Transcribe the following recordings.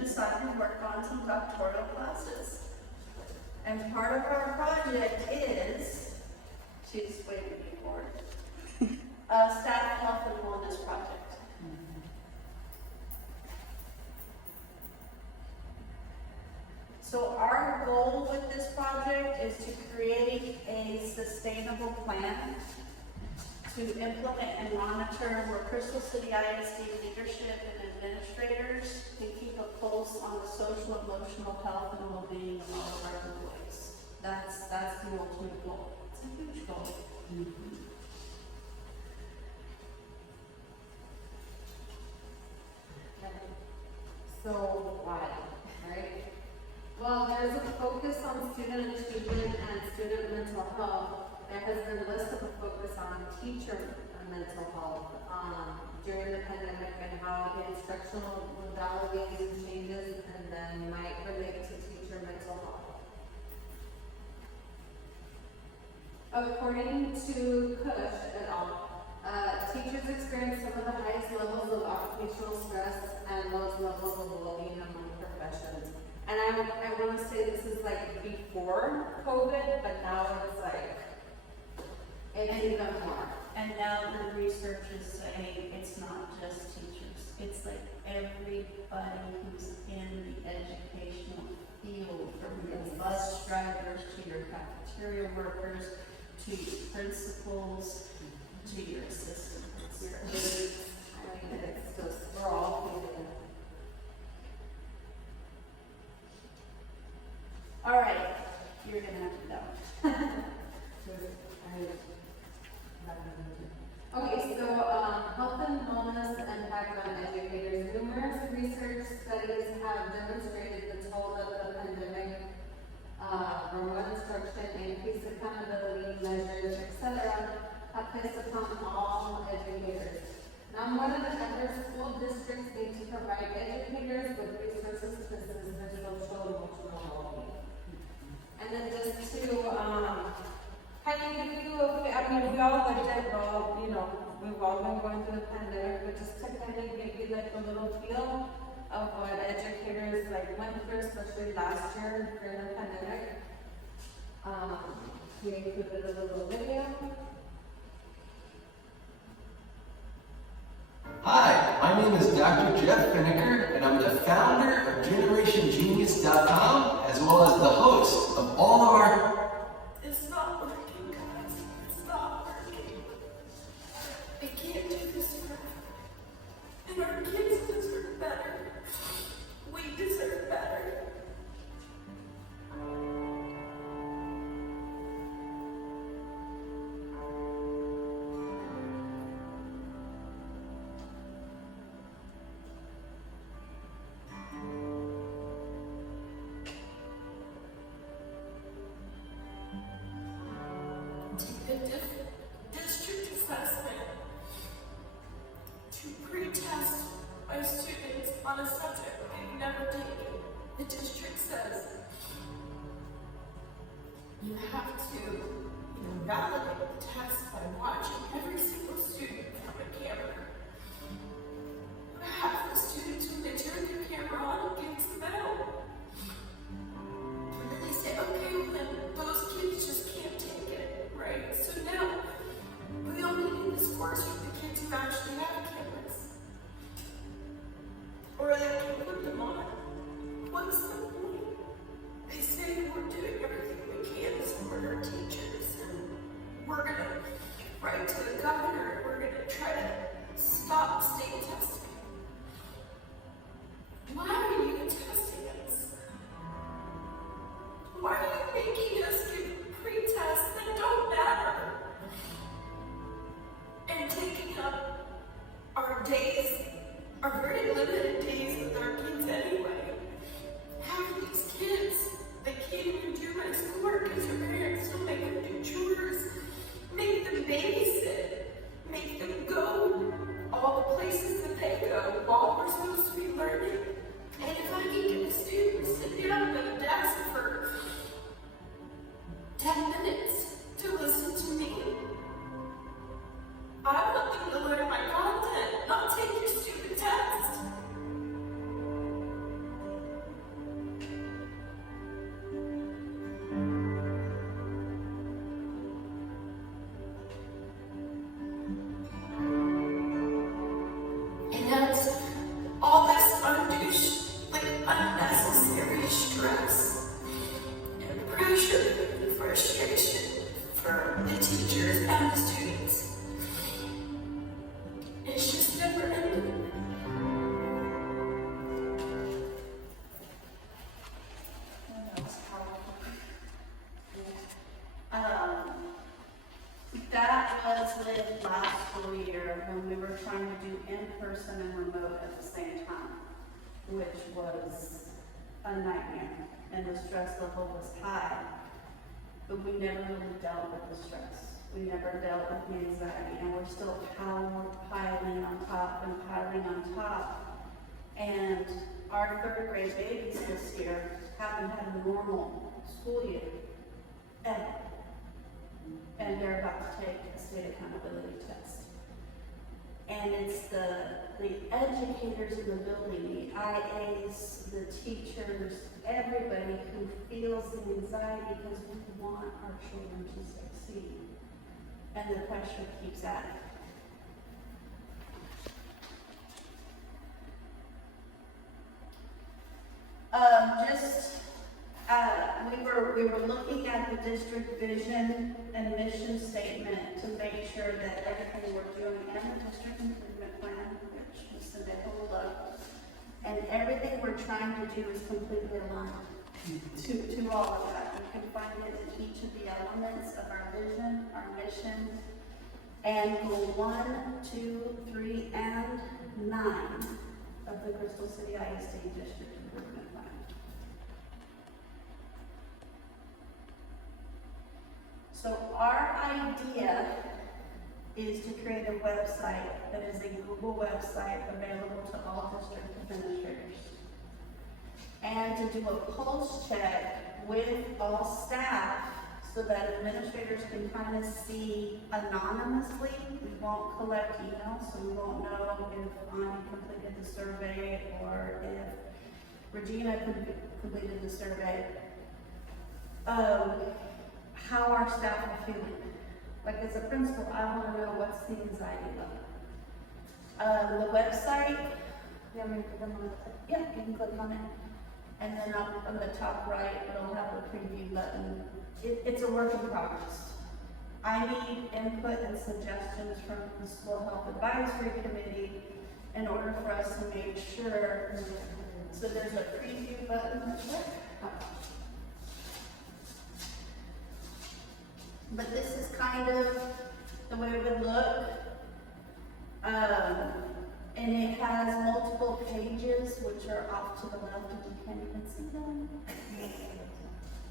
decided to work on some doctoral classes. And part of our project is, she's waiting for it, a staff health and wellness project. So our goal with this project is to create a sustainable plan to implement and monitor where Crystal City ISD leadership and administrators can keep a pulse on the social, emotional health and well-being of all of our employees. That's the ultimate goal. It's a huge goal. So why, right? Well, there's a focus on student achievement and student mental health. There has been less of a focus on teacher mental health during the pandemic and how the instructional modalities changes and then might relate to teacher mental health. According to Cush et al., teachers experience some of the highest levels of occupational stress and lowest levels of well-being among professions. And I want to say this is like before COVID, but now it's like, it's even more. And now the research is saying it's not just teachers. It's like everybody who's in the educational field, from your bus drivers to your cafeteria workers, to your principals, to your assistants. I mean, it's just, we're all feeling. All right, you're gonna have to know. Okay, so health and wellness impact on educators. Numerous research studies have demonstrated the toll that the pandemic, remote instruction, increased accountability measures, etc., have placed upon all educators. Now, one of the efforts school districts need to provide educators with resources to assist their social and emotional well-being. And then just to kind of give you I mean, we all lived it, well, you know, we've all been going through the pandemic, but just to kind of give you like a little feel of what educators like went through, especially last year during the pandemic. We included a little video. Hi, my name is Dr. Jeff Finneker, and I'm the founder of GenerationGenius.com, as well as the host of all of our... It's not working, guys. It's not working. I can't do this forever. And our kids deserve better. We deserve better. Take a district assessment to pre-test our students on a subject they've never taken. The district says you have to validate the test by watching every single student from a camera. Half the students, when they turn their camera on, gives them out. And then they say, okay, well then those kids just can't take it, right? So now, we only need this course for the kids who actually have cameras. Or they can put them on. What's the point? They say we're doing everything we can to support our teachers, and we're gonna write to the governor, and we're gonna try to stop state testing. Why are you testing us? Why are you making us give pre-tests that don't matter? And taking up our days, our very limited days with our kids anyway. Half of these kids, they can't even do my schoolwork because their parents still make them do chores, make them babysit, make them go all the places that they go while we're supposed to be learning. And if I can get a student to sit down at a desk for 10 minutes to listen to me, I want them to learn my content, not take your stupid test. year when we were trying to do in-person and remote at the same time, which was a nightmare, and the stress level was high. But we never really dealt with the stress. We never dealt with the anxiety, and we're still piling on top and piling on top. And our third grade babies this year haven't had a normal school year ever. And they're about to take a state accountability test. And it's the educators in the building, the IAs, the teachers, everybody who feels the anxiety because we want our children to succeed. And the pressure keeps adding. We were looking at the district vision and mission statement to make sure that everything we're doing and the district improvement plan, which was the whole up, and everything we're trying to do is completely aligned to all of that. You can find it in each of the elements of our vision, our mission, and goal 1, 2, 3, and 9 of the Crystal City ISD District Improvement Plan. So our idea is to create a website that is a Google website available to all district administrators. And to do a pulse check with all staff so that administrators can kind of see anonymously. We won't collect emails, so we won't know if Ani completed the survey or if Regina completed the survey. How our staff are feeling. Like as a principal, I want to know what's the anxiety level. The website, you want me to put them on the, yeah, you can click on it. And then up on the top right, it'll have a preview button. It's a work in progress. I need input and suggestions from the School Health Advisory Committee in order for us to make sure. So there's a preview button. But this is kind of the way it would look. And it has multiple pages, which are off to the left, if you can't even see them.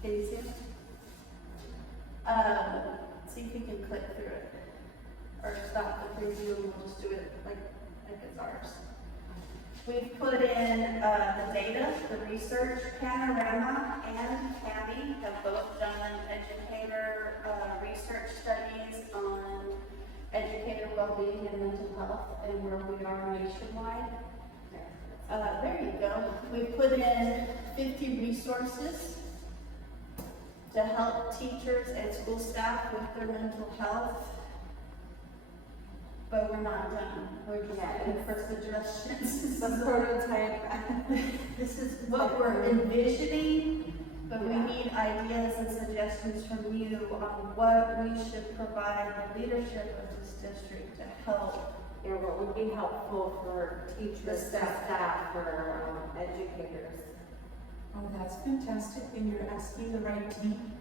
Can you see them? See if you can click through it. Or stop the preview and we'll just do it like it's ours. We've put in the data, the research. Panorama and Cabby have both done educator research studies on educator well-being and mental health and where we are nationwide. There you go. We put in 50 resources to help teachers and school staff with their mental health. But we're not done. We're just looking for suggestions. The prototype. This is what we're envisioning, but we need ideas and suggestions from you on what we should provide the leadership of this district to help. Yeah, what would be helpful for teachers, staff, for educators. Oh, that's fantastic, and you're asking the right team.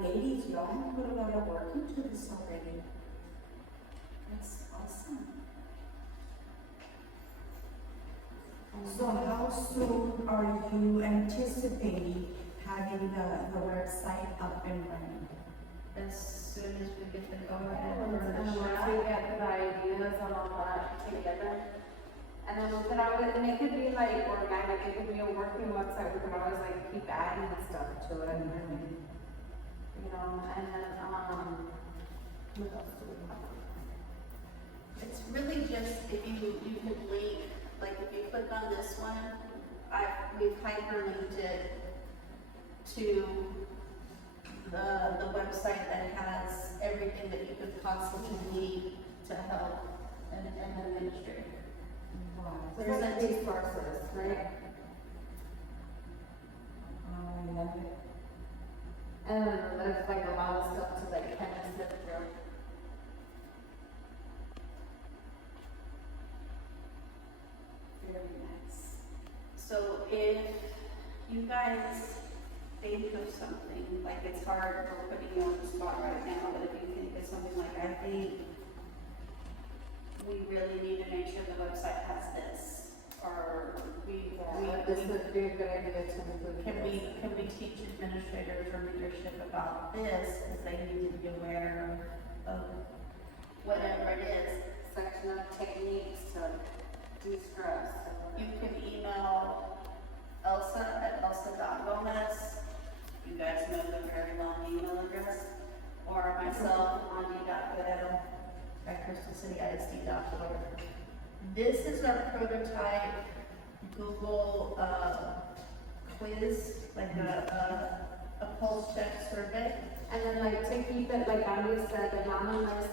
Ladies, y'all have put a lot of work into this already. That's awesome. So how soon are you anticipating having the website up and running? As soon as we get the go ahead And once we get the ideas and all that together, and then we'll put out, and it could be like organic, it could be a working website, we can always like keep adding stuff to it. You know, and then, what else do we have? It's really just if you could link, like if you click on this one, we've hyperlinked it to the website that has everything that you could possibly need to help an administrator. There's like resources, right? I love it. And then there's like a lot of stuff to like kind of sift through. Very nice. So if you guys think of something, like it's hard for putting you on the spot right now, but if you think of something like, I think we really need to make sure the website has this, or This would be a good idea to include. can we teach administrators or leadership about this, because they need to be aware of whatever it is. Section of techniques to de-stress. You can email Elsa at elsa.gomez. You guys know the very long email address. Or myself, Andy.Guerrero@crystalcityisd.org. This is our prototype Google quiz, like a pulse check survey. And then like to keep it, like Andy said, anonymous,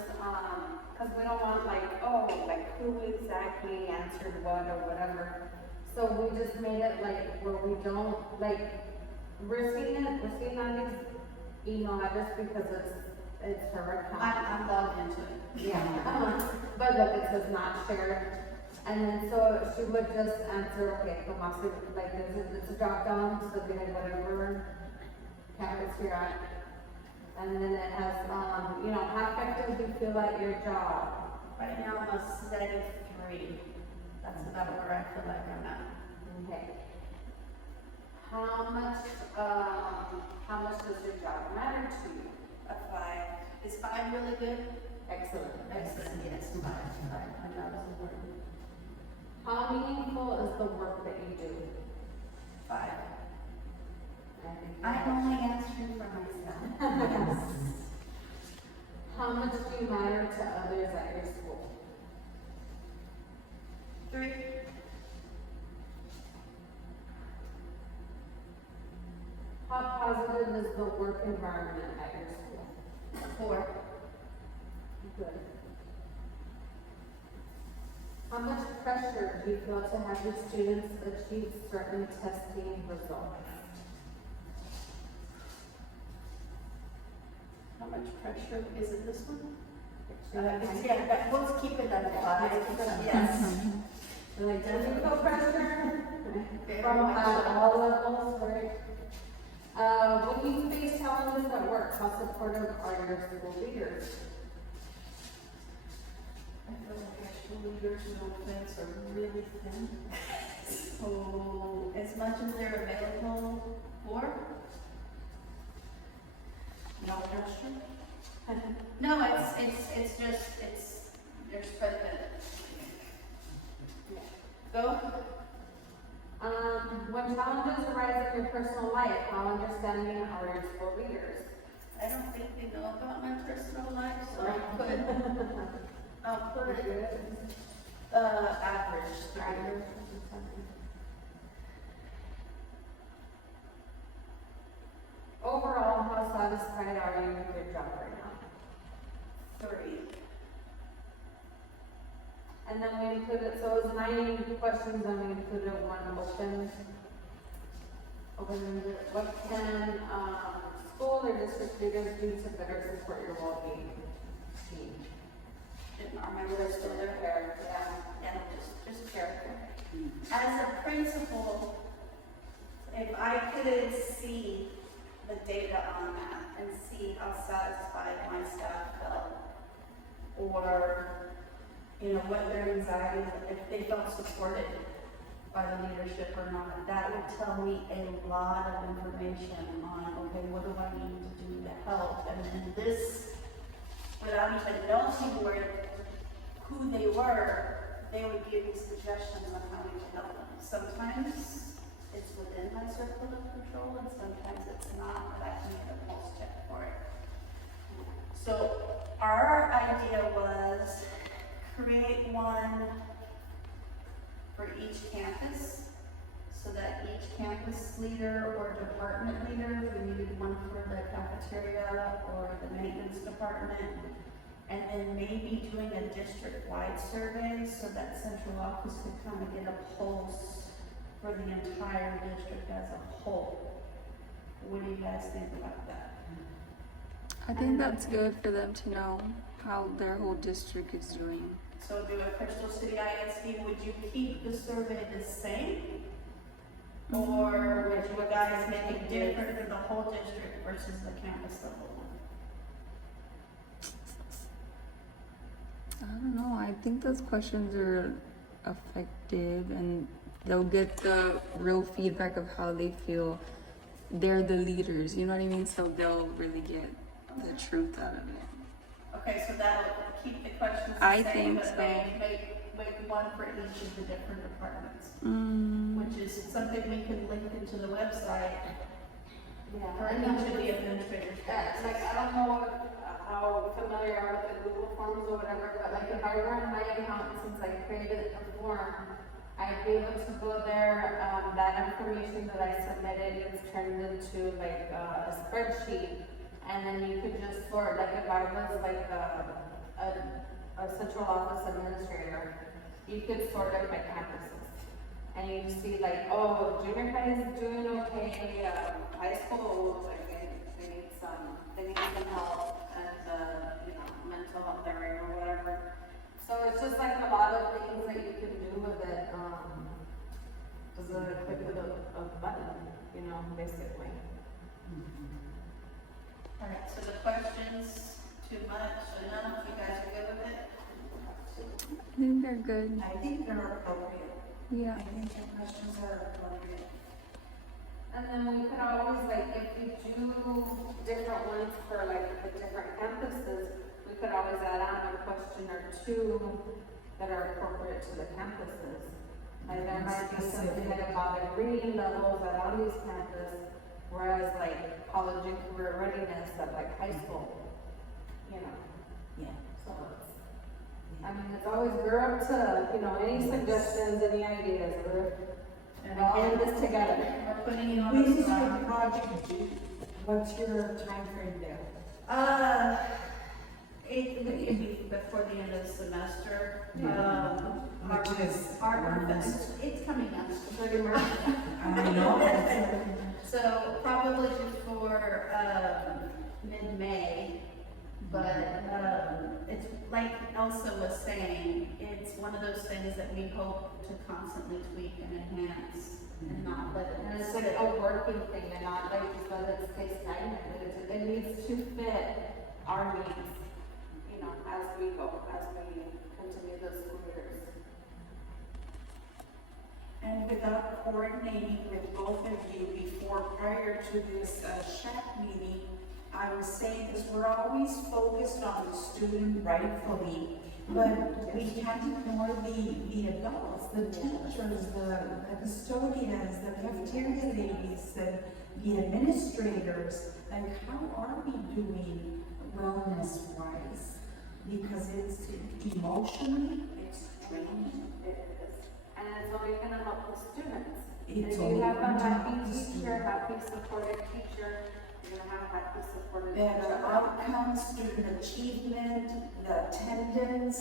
because we don't want like, oh, like who exactly answered what or whatever. So we just made it like where we don't, like, we're seeing Andy's email address because it's her account. I'm logged into it. Yeah, but look, it says not shared. And then so she would just answer, okay, Tomasi, like it's a drop down, so they have whatever campus you're at. And then it has, you know, how effective do you feel at your job? Right now I'm a steady 3. That's about where I feel like I'm at. Okay. How much does your job matter to you? A 5. Is 5 really good? Excellent. Excellent, yes, 5. I know that's important. How meaningful is the work that you do? 5. I think I'm only answering for myself. How much do you matter to others at your school? 3. How positive is the work environment at your school? 4. Good. How much pressure do you feel to have your students achieve certain testing results? How much pressure, is it this one? Like, Yeah, let's keep it at 5. Yes. like, do you feel pressure? Very From much so. all levels, right? When you face challenges at work, how supportive are your school leaders? I feel like our school leaders, no offense, are really thin. So, as much as they're available for, no pressure. No, it's just, they're spread thin. Go. When challenges arise in your personal life, how understanding are your school leaders? I don't think they know about my personal life, so I'll put it, average. Overall, how satisfied are you with your job right now? 3. And then we included, so it was 9 questions, and we included 1 open-ended. What can school or district leaders do to better support your well-being team? Are my words still there? Yeah, just character. As a principal, if I could see the data on that and see how satisfied my staff felt, or, you know, what their anxieties, if they felt supported by the leadership or not, that would tell me a lot of information on, okay, what do I need to do to help? And then this, without even knowing who they were, they would give me suggestions on how we could help them. Sometimes it's within my circle of control, and sometimes it's not, but I can get a pulse check for it. So our idea was create one for each campus, so that each campus leader or department leader, we needed one for the cafeteria or the maintenance department, and then maybe doing a district-wide survey so that central office could kind of get a pulse for the entire district as a whole. What do you guys think about that? I think that's good for them to know how their whole district is doing. So do a Crystal City ISD, would you keep the survey the same? Or would you guys make it different for the whole district versus the campus level one? I don't know. I think those questions are effective and they'll get the real feedback of how they feel. They're the leaders, you know what I mean? So they'll really get the truth out of it. Okay, so that'll keep the questions the I same, think but so. make one for each of the different departments, Mm, which is something we can link into the website Yeah. for And each of the administrators. like, I don't know how familiar you are with the Google Forms or whatever, but like if I run my account since I created the form, I'd be able to go there, that information that I submitted gets turned into like a spreadsheet. And then you could just sort, like if I was like a central office administrator, you could sort it by campuses. And you see like, oh, junior high is doing okay, high school, like they need some help and, you know, mental health area or whatever. So it's just like a lot of things that you can do with it, just a click of a button, you know, basically. All right, so the questions, too much, enough, you guys are good with it? I think they're good. I think they're appropriate. Yeah. I think the questions are appropriate. And then we could always, like, if we do different ones for like the different campuses, we could always add on a question or two that are appropriate to the campuses. Like there might be something like about the reading levels at Ali's campus, whereas like college and career readiness at like high school, you know. Yeah. So it's, I mean, it's always, we're up to, you know, any suggestions, any ideas, we're all in this together. We're putting you on When the is your spot. project due? What's your time frame there? It would be before the end of the semester. Which is It's coming up. Pretty much. I know. So probably before, mid-May, but, it's like Elsa was saying, it's one of those things that we hope to constantly tweak and enhance and not let it. And it's like a working thing and not like just let it stay stagnant. It needs to fit our needs, you know, as we go, as we continue the school years. And without coordinating with both of you before, prior to this SHAC meeting, I was saying, because we're always focused on the student rightfully, but we can't ignore the adults, the teachers, the custodians, the cafeteria ladies, the administrators. Like, how are we doing wellness-wise? Because it's emotionally, it's draining. It is. And it's only gonna help the students. It's If only you have going a to help happy the teacher, student. happy supportive teacher, you're gonna have a happy supportive Better teacher. outcomes, student achievement, the attendance,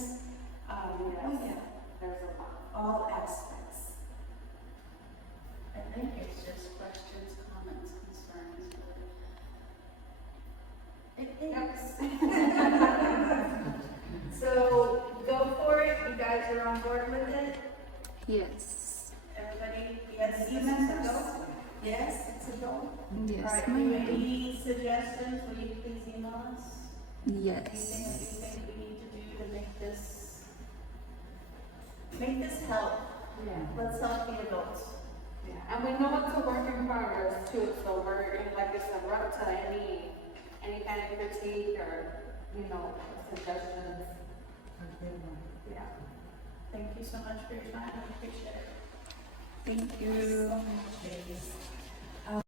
Yes, there's a lot. all aspects. I think it's just questions, comments, concerns. So go for it, you guys are on board with it? Yes. Everybody, Yes, yes, members? go? Yes, it's a go. Yes, Alright, ma'am. any suggestions, will you please email us? Anything that you Yes. think we need to do to make this help? Yeah. Let's help the adults. Yeah, and we know it's a work in progress too, so we're, like I said, we're up to any kind of critique or, you know, suggestions. Yeah. Thank you so much for your time, I appreciate it. Thank you.